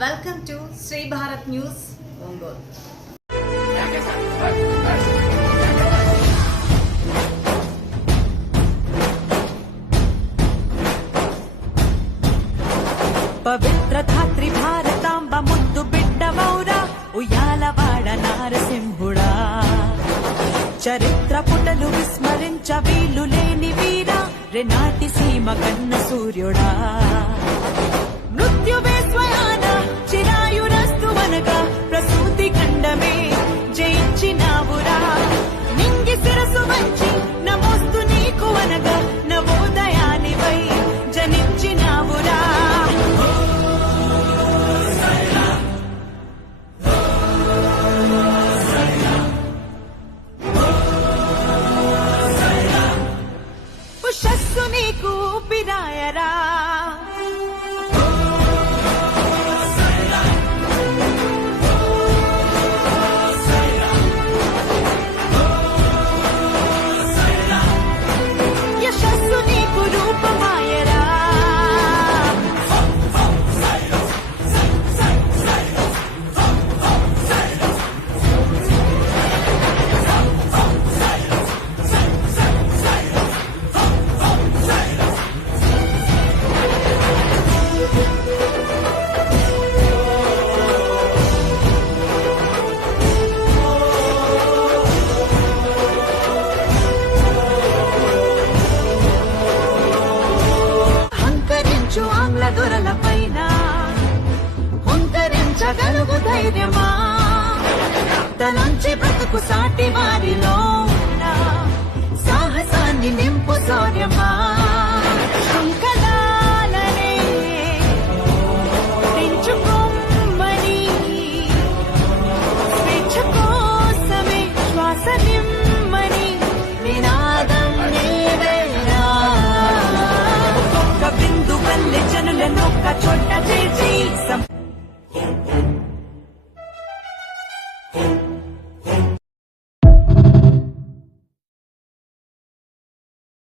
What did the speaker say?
Welcome to Shri Bharat news Ongole పవిత్ర ధాత్రి భారతాంబ ముద్దు బిడ్డవౌరా ఉయ్యాలవాడ నారసింహుడా చరిత్ర పుటలు విస్మరించ వీలు లేని వీరా రెనాటి సీమ కన్న సూర్యుడా మృత్యువే స్వయా ಪಿರಾಯರಾ దొరల పైన హుంకరించగలుగు ధైర్యమా? తనంచి బ్రతుకు సాటి వారిలో Boom.